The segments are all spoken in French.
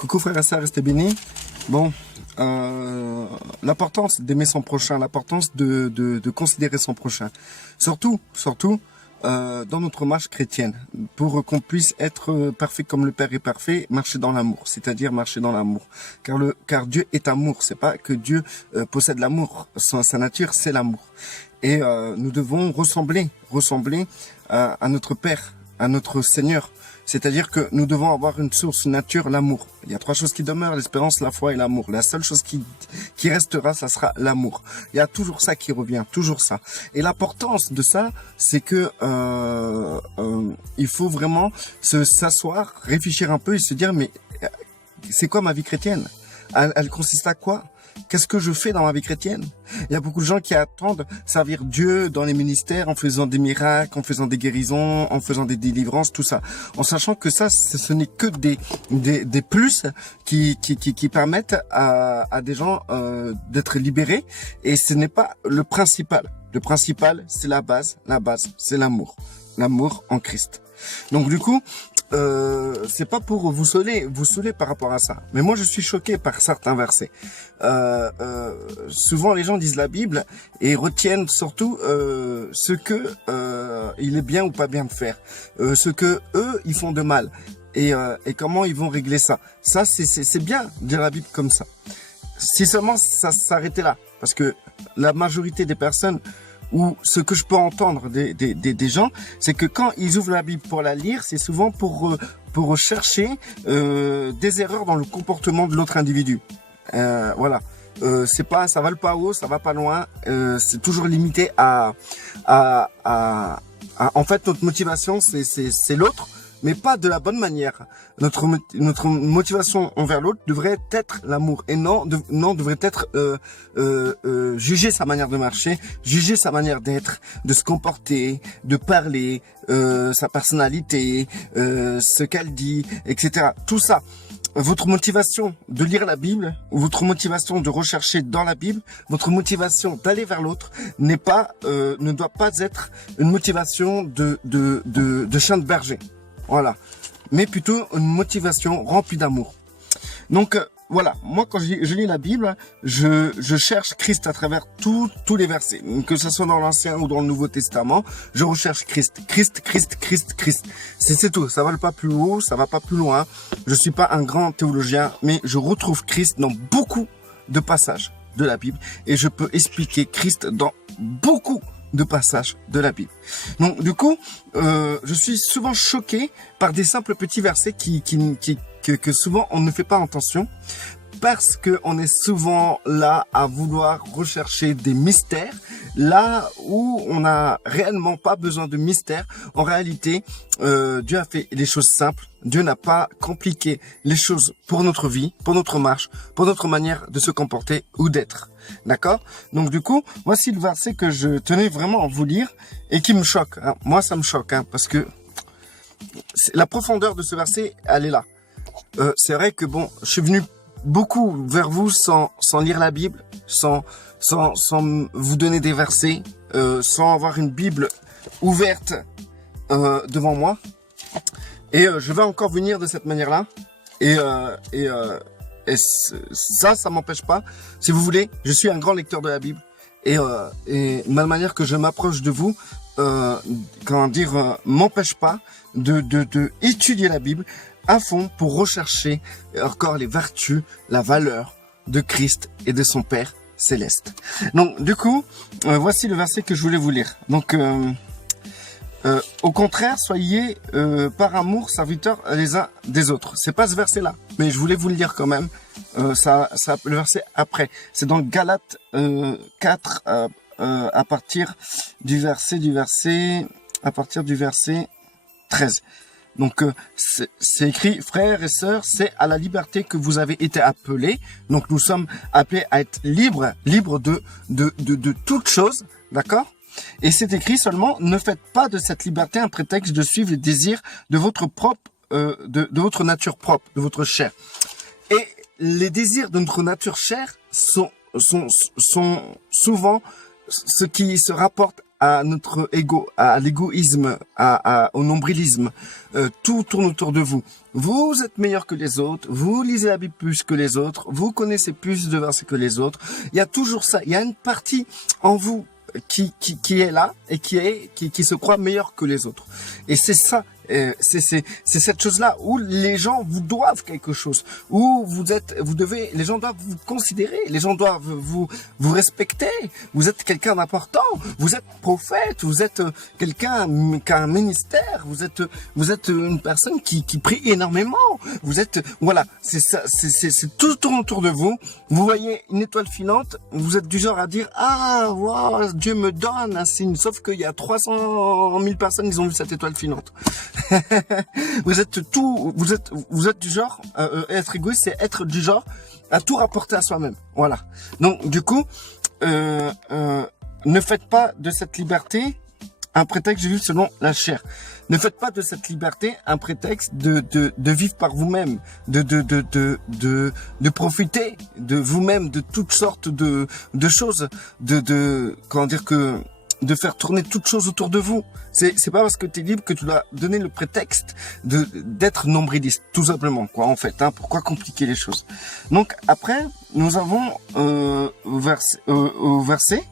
Coucou frères et sœurs, restez bénis. Bon, l'importance d'aimer son prochain, l'importance de considérer son prochain. Surtout, dans notre marche chrétienne, pour qu'on puisse être parfait comme le Père est parfait, marcher dans l'amour, c'est-à-dire marcher dans l'amour. Car Dieu est amour, c'est pas que Dieu possède l'amour, sa nature c'est l'amour. Et nous devons ressembler à notre Père, à notre Seigneur. C'est-à-dire que nous devons avoir une source, une nature, l'amour. Il y a trois choses qui demeurent, l'espérance, la foi et l'amour. La seule chose qui restera, ça sera l'amour. Il y a toujours ça qui revient, toujours ça. Et l'importance de ça, c'est que il faut vraiment s'asseoir, réfléchir un peu et se dire, mais c'est quoi ma vie chrétienne? Elle consiste à quoi? Qu'est-ce que je fais dans ma vie chrétienne? Il y a beaucoup de gens qui attendent servir Dieu dans les ministères en faisant des miracles, en faisant des guérisons, en faisant des délivrances, tout ça. En sachant que ça, ce n'est que des plus qui permettent à des gens d'être libérés. Et ce n'est pas le principal. Le principal, c'est la base. La base, c'est l'amour. L'amour en Christ. Donc du coup, c'est pas pour vous saouler par rapport à ça. Mais moi, je suis choqué par certains versets. Souvent, les gens disent la Bible et retiennent surtout ce que il est bien ou pas bien de faire, ce que eux ils font de mal et comment ils vont régler ça. Ça, c'est bien de dire la Bible comme ça. Si seulement ça s'arrêtait là, parce que la majorité des personnes ou ce que je peux entendre des gens, c'est que quand ils ouvrent la Bible pour la lire, c'est souvent pour chercher des erreurs dans le comportement de l'autre individu. Voilà, c'est pas, ça va pas haut, ça va pas loin. C'est toujours limité en fait, notre motivation, c'est l'autre, mais pas de la bonne manière. Notre motivation envers l'autre devrait être l'amour et non devrait être juger sa manière de marcher, juger sa manière d'être, de se comporter, de parler, sa personnalité, ce qu'elle dit, etc. Tout ça. Votre motivation de lire la Bible, votre motivation de rechercher dans la Bible, votre motivation d'aller vers l'autre ne doit pas être une motivation de chien de berger. Voilà. Mais plutôt une motivation remplie d'amour. Donc, voilà. Moi, quand je lis la Bible, je cherche Christ à travers tous les versets. Que ce soit dans l'Ancien ou dans le Nouveau Testament, je recherche Christ. Christ. C'est tout. Ça va pas plus haut, ça va pas plus loin. Je suis pas un grand théologien, mais je retrouve Christ dans beaucoup de passages de la Bible. Et je peux expliquer Christ dans beaucoup de passages de la Bible. Donc du coup, je suis souvent choqué par des simples petits versets que souvent on ne fait pas attention, parce que on est souvent là à vouloir rechercher des mystères, là où on n'a réellement pas besoin de mystères. En réalité, Dieu a fait les choses simples. Dieu n'a pas compliqué les choses pour notre vie, pour notre marche, pour notre manière de se comporter ou d'être. D'accord? Donc du coup, voici le verset que je tenais vraiment à vous lire et qui me choque. Hein. Moi, ça me choque, hein, parce que la profondeur de ce verset, elle est là. C'est vrai que bon, je suis venu beaucoup vers vous sans lire la Bible, sans vous donner des versets, sans avoir une Bible ouverte devant moi. Et je vais encore venir de cette manière-là. Et ça m'empêche pas. Si vous voulez, je suis un grand lecteur de la Bible. Et la manière que je m'approche de vous, m'empêche pas de étudier la Bible à fond pour rechercher encore les vertus, la valeur de Christ et de son Père céleste. Donc, du coup, voici le verset que je voulais vous lire. Donc, au contraire, soyez par amour serviteurs les uns des autres. C'est pas ce verset-là, mais je voulais vous le lire quand même. Le verset après. C'est dans Galates 4 à partir du verset 13. Donc c'est écrit, frères et sœurs, c'est à la liberté que vous avez été appelés. Donc nous sommes appelés à être libres de toutes choses, d'accord? Et c'est écrit seulement, ne faites pas de cette liberté un prétexte de suivre les désirs de votre de votre nature propre, de votre chair. Et les désirs de notre nature chair sont souvent ce qui se rapporte à notre ego, à l'égoïsme, au nombrilisme, tout tourne autour de vous. Vous êtes meilleur que les autres, vous lisez la Bible plus que les autres, vous connaissez plus de versets que les autres. Il y a toujours ça. Il y a une partie en vous qui est là et qui se croit meilleur que les autres. Et c'est ça. C'est cette chose-là où les gens vous doivent quelque chose, où les gens doivent vous considérer, les gens doivent vous respecter. Vous êtes quelqu'un d'important, vous êtes prophète, vous êtes quelqu'un qui a un ministère, vous êtes une personne qui prie énormément. Voilà, c'est ça, c'est tout tourne autour de vous. Vous voyez une étoile filante, vous êtes du genre à dire ah wow, Dieu me donne un signe. Sauf qu'il y a 300 000 personnes qui ont vu cette étoile filante. Vous êtes du genre être égoïste, c'est être du genre à tout rapporter à soi-même. Voilà. Donc du coup, ne faites pas de cette liberté un prétexte de vivre selon la chair. Ne faites pas de cette liberté un prétexte de vivre par vous-même, de profiter de vous-même de toutes sortes de choses, comment dire de faire tourner toutes choses autour de vous. C'est pas parce que tu es libre que tu dois donner le prétexte d'être nombriliste, tout simplement, quoi, en fait, hein. Pourquoi compliquer les choses? Donc, après, nous avons, au verset,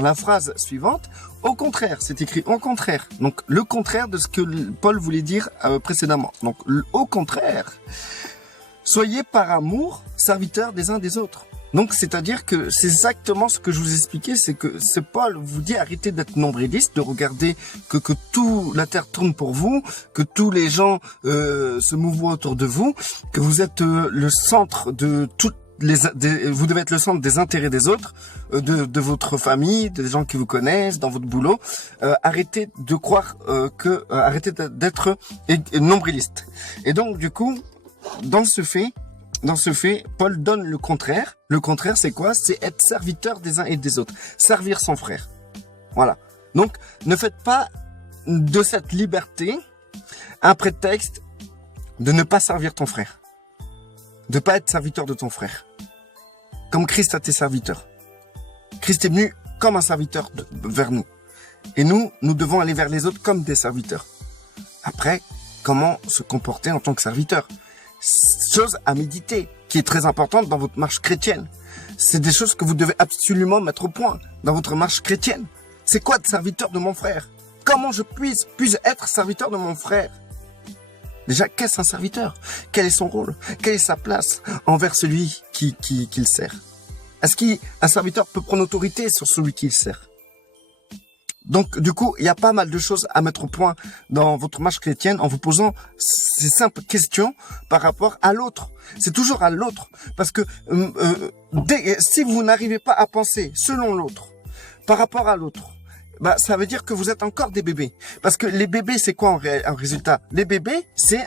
la phrase suivante, au contraire, c'est écrit au contraire. Donc, le contraire de ce que Paul voulait dire précédemment. Donc, au contraire, soyez par amour serviteurs des uns des autres. Donc, c'est-à-dire que c'est exactement ce que je vous expliquais, c'est que Paul vous dit arrêtez d'être nombriliste, de regarder que toute la terre tourne pour vous, que tous les gens se mouvent autour de vous, que vous êtes le centre de toutes vous devez être le centre des intérêts des autres, de votre famille, des gens qui vous connaissent, dans votre boulot. Arrêtez de croire arrêtez d'être nombriliste. Et donc, du coup, dans ce fait, Paul donne le contraire. Le contraire, c'est quoi? C'est être serviteur des uns et des autres. Servir son frère. Voilà. Donc, ne faites pas de cette liberté un prétexte de ne pas servir ton frère. De pas être serviteur de ton frère. Comme Christ a été serviteur. Christ est venu comme un serviteur vers nous. Et nous devons aller vers les autres comme des serviteurs. Après, comment se comporter en tant que serviteur? Chose à méditer, qui est très importante dans votre marche chrétienne. C'est des choses que vous devez absolument mettre au point dans votre marche chrétienne. C'est quoi être serviteur de mon frère? Comment je puis être serviteur de mon frère? Déjà, qu'est-ce un serviteur? Quel est son rôle? Quelle est sa place envers celui qu'il sert? Est-ce qu'un serviteur peut prendre autorité sur celui qu'il sert? Donc, du coup, il y a pas mal de choses à mettre au point dans votre marche chrétienne en vous posant ces simples questions par rapport à l'autre. C'est toujours à l'autre. Parce que si vous n'arrivez pas à penser selon l'autre, par rapport à l'autre, bah, ça veut dire que vous êtes encore des bébés. Parce que les bébés, c'est quoi en résultat? Les bébés, c'est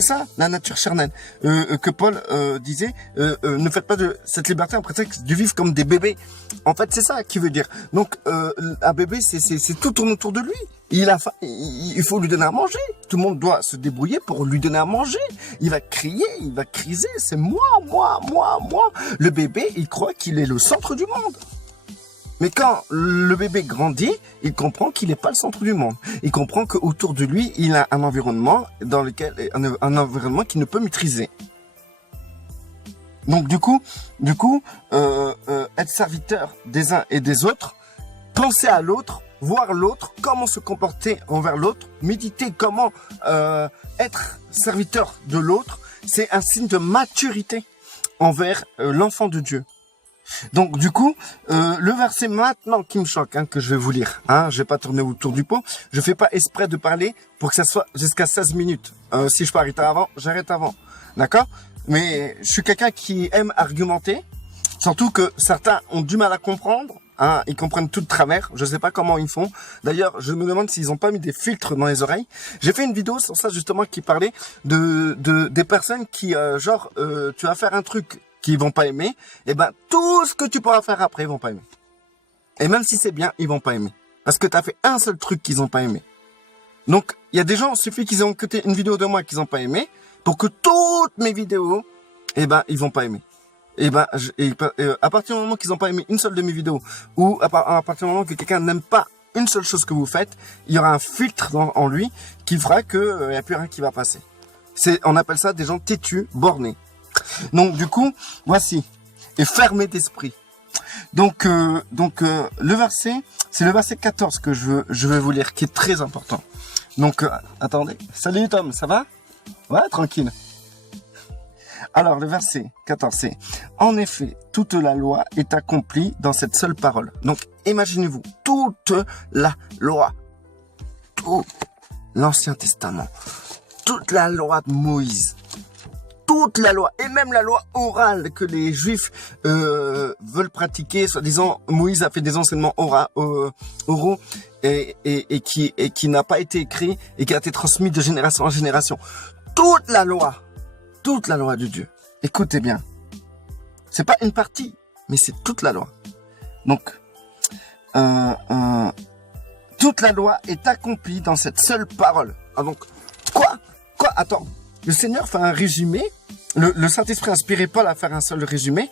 ça, la nature charnelle. Que Paul disait, ne faites pas de cette liberté un prétexte de vivre comme des bébés. En fait, c'est ça qu'il veut dire. Donc, un bébé, c'est tout tourne autour de lui. Il faut lui donner à manger. Tout le monde doit se débrouiller pour lui donner à manger. Il va crier, il va criser. C'est moi. Le bébé, il croit qu'il est le centre du monde. Mais quand le bébé grandit, il comprend qu'il n'est pas le centre du monde. Il comprend qu'autour de lui, il a un environnement un environnement qu'il ne peut maîtriser. Donc du coup, être serviteur des uns et des autres, penser à l'autre, voir l'autre, comment se comporter envers l'autre, méditer comment être serviteur de l'autre, c'est un signe de maturité envers l'enfant de Dieu. Donc du coup, le verset maintenant qui me choque, que je vais vous lire, je vais pas tourner autour du pot, je fais pas exprès de parler pour que ça soit jusqu'à 16 minutes. Si je peux arrêter avant, j'arrête avant, d'accord? Mais je suis quelqu'un qui aime argumenter, surtout que certains ont du mal à comprendre, ils comprennent tout de travers, je sais pas comment ils font. D'ailleurs, je me demande s'ils ont pas mis des filtres dans les oreilles. J'ai fait une vidéo sur ça justement qui parlait des personnes qui, tu vas faire un truc qui vont pas aimer, et ben tout ce que tu pourras faire après, ils vont pas aimer. Et même si c'est bien, ils vont pas aimer. Parce que tu as fait un seul truc qu'ils ont pas aimé. Donc, il y a des gens, il suffit qu'ils ont écouté une vidéo de moi qu'ils ont pas aimé, pour que toutes mes vidéos, eh ben, ils vont pas aimer. Et ben, à partir du moment qu'ils n'ont pas aimé une seule de mes vidéos, ou à partir du moment que quelqu'un n'aime pas une seule chose que vous faites, il y aura un filtre en lui qui fera que il y a plus rien qui va passer. On appelle ça des gens têtus, bornés. Donc du coup, voici, et fermés d'esprit. Donc le verset, c'est le verset 14 que je vais vous lire, qui est très important. Donc attendez, salut Tom, ça va? Ouais, tranquille. Alors le verset 14, c'est en effet, toute la loi est accomplie dans cette seule parole. Donc imaginez-vous, toute la loi, tout l'Ancien Testament, toute la loi de Moïse, toute la loi, et même la loi orale que les Juifs veulent pratiquer, soi-disant Moïse a fait des enseignements oraux et qui n'a pas été écrit et qui a été transmis de génération en génération. Toute la loi de Dieu. Écoutez bien, c'est pas une partie, mais c'est toute la loi. Donc, toute la loi est accomplie dans cette seule parole. Ah donc, quoi? Attends, le Seigneur fait un résumé. Le Saint-Esprit inspiré Paul à faire un seul résumé.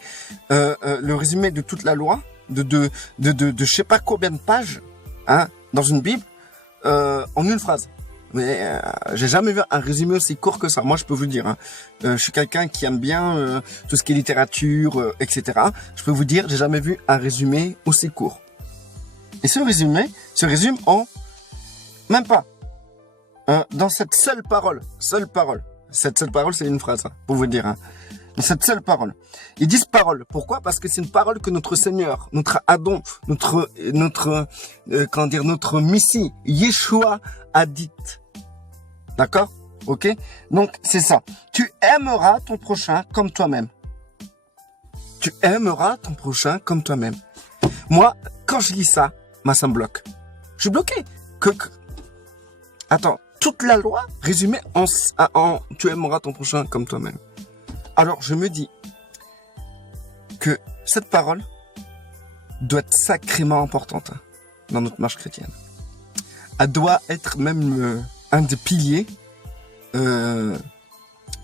Le résumé de toute la loi, de je sais pas combien de pages, hein, dans une Bible, en une phrase. Mais j'ai jamais vu un résumé aussi court que ça. Moi, je peux vous le dire. Hein. Je suis quelqu'un qui aime bien tout ce qui est littérature, etc. Je peux vous dire, j'ai jamais vu un résumé aussi court. Et ce résumé se résume en même pas dans cette seule parole. Cette seule parole, c'est une phrase, hein, pour vous dire. Hein. Dans cette seule parole. Ils disent parole. Pourquoi? Parce que c'est une parole que notre Seigneur, notre Adon, notre Messie, Yeshua a dite. D'accord? Ok? Donc, c'est ça. Tu aimeras ton prochain comme toi-même. Tu aimeras ton prochain comme toi-même. Moi, quand je lis ça, ça me bloque. Je suis bloqué. Attends, toute la loi résumée en tu aimeras ton prochain comme toi-même. Alors, je me dis que cette parole doit être sacrément importante dans notre marche chrétienne. Elle doit être même un des piliers de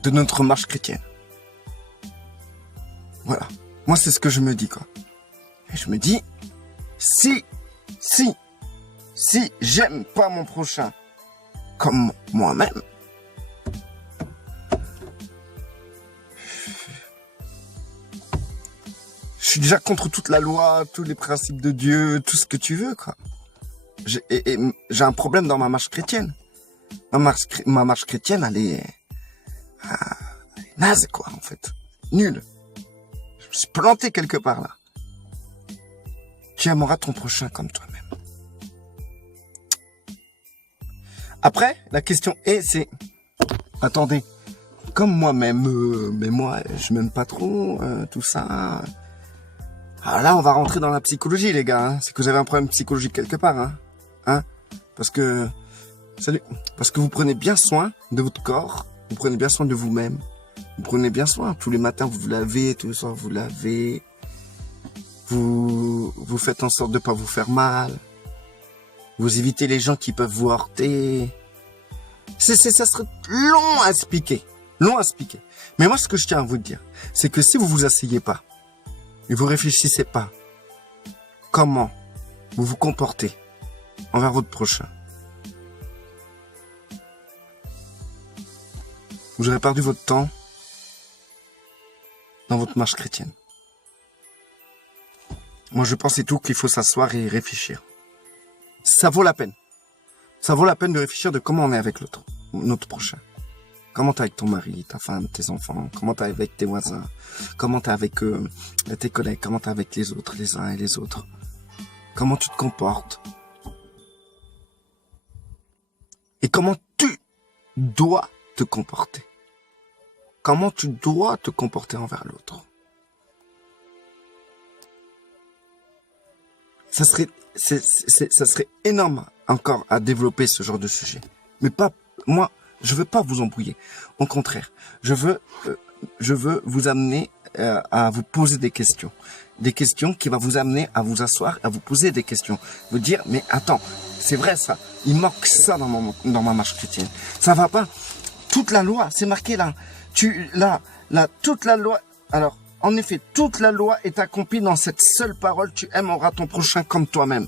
notre marche chrétienne. Voilà. Moi, c'est ce que je me dis, quoi. Et je me dis, si j'aime pas mon prochain comme moi-même, je suis déjà contre toute la loi, tous les principes de Dieu, tout ce que tu veux, quoi. J'ai un problème dans ma marche chrétienne. Ma marche chrétienne, elle est naze, quoi, en fait. Nulle. Je me suis planté quelque part, là. Tu aimeras ton prochain comme toi-même. Après, la question c'est... Attendez. Comme moi-même, mais moi, je m'aime pas trop, tout ça... Alors là, on va rentrer dans la psychologie, les gars. Hein. C'est que vous avez un problème psychologique quelque part, hein. Parce que vous prenez bien soin de votre corps, vous prenez bien soin de vous-même, vous prenez bien soin. Tous les matins, vous vous lavez, tous les soirs, vous lavez. Vous faites en sorte de pas vous faire mal. Vous évitez les gens qui peuvent vous heurter. Ça serait long à expliquer. Mais moi, ce que je tiens à vous dire, c'est que si vous vous asseyez pas, et vous réfléchissez pas comment vous vous comportez envers votre prochain, vous aurez perdu votre temps dans votre marche chrétienne. Moi, je pense et tout qu'il faut s'asseoir et réfléchir. Ça vaut la peine. Ça vaut la peine de réfléchir de comment on est avec notre prochain. Comment t'es avec ton mari, ta femme, tes enfants? Comment t'es avec tes voisins? Comment t'es avec tes collègues? Comment t'es avec les autres, les uns et les autres? Comment tu te comportes? Et comment tu dois te comporter? Comment tu dois te comporter envers l'autre? Ça serait énorme encore à développer ce genre de sujet. Mais pas, moi, je veux pas vous embrouiller. Au contraire, je veux vous amener à vous poser des questions. Des questions qui vont vous amener à vous asseoir, à vous poser des questions. Vous dire, mais attends, c'est vrai ça. Il manque ça dans ma marche chrétienne. Ça va pas. Toute la loi, c'est marqué là. Toute la loi. Alors, En effet, toute la loi est accomplie dans cette seule parole, tu aimeras ton prochain comme toi-même.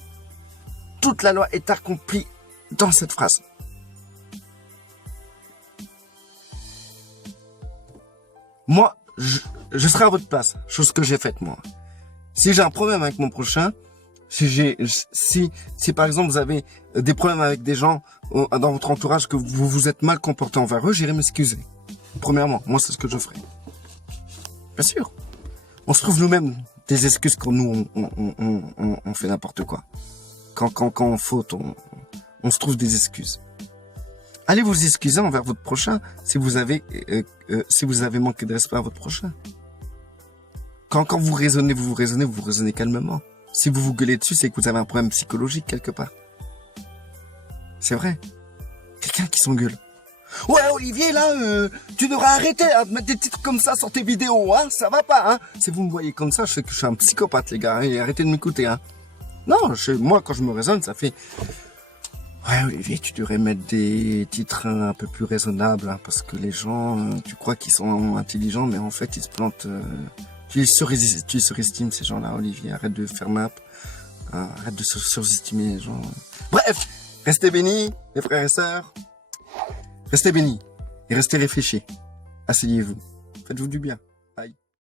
Toute la loi est accomplie dans cette phrase. Moi, je serai à votre place, chose que j'ai faite moi. Si j'ai un problème avec mon prochain, si par exemple vous avez des problèmes avec des gens dans votre entourage, que vous vous êtes mal comporté envers eux, j'irai m'excuser. Premièrement, moi c'est ce que je ferai. Bien sûr. On se trouve nous-mêmes des excuses quand nous on fait n'importe quoi. Quand on faute, on se trouve des excuses. Allez vous excuser envers votre prochain si vous avez manqué de respect à votre prochain. Quand vous raisonnez calmement. Si vous vous gueulez dessus, c'est que vous avez un problème psychologique quelque part. C'est vrai. Quelqu'un qui s'engueule. Ouais, Olivier, là, tu devrais arrêter de mettre des titres comme ça sur tes vidéos, hein. Ça va pas, hein. Si vous me voyez comme ça, je sais que je suis un psychopathe, les gars. Et arrêtez de m'écouter, hein. Non, moi, quand je me raisonne, ça fait... Ouais, Olivier, tu devrais mettre des titres un peu plus raisonnables, hein, parce que les gens, tu crois qu'ils sont intelligents, mais en fait, ils se plantent... Tu surestimes ces gens-là, Olivier. Arrête de faire map. Arrête de surestimer les gens. Bref, restez bénis, les frères et sœurs. Restez bénis et restez réfléchis. Asseyez-vous. Faites-vous du bien.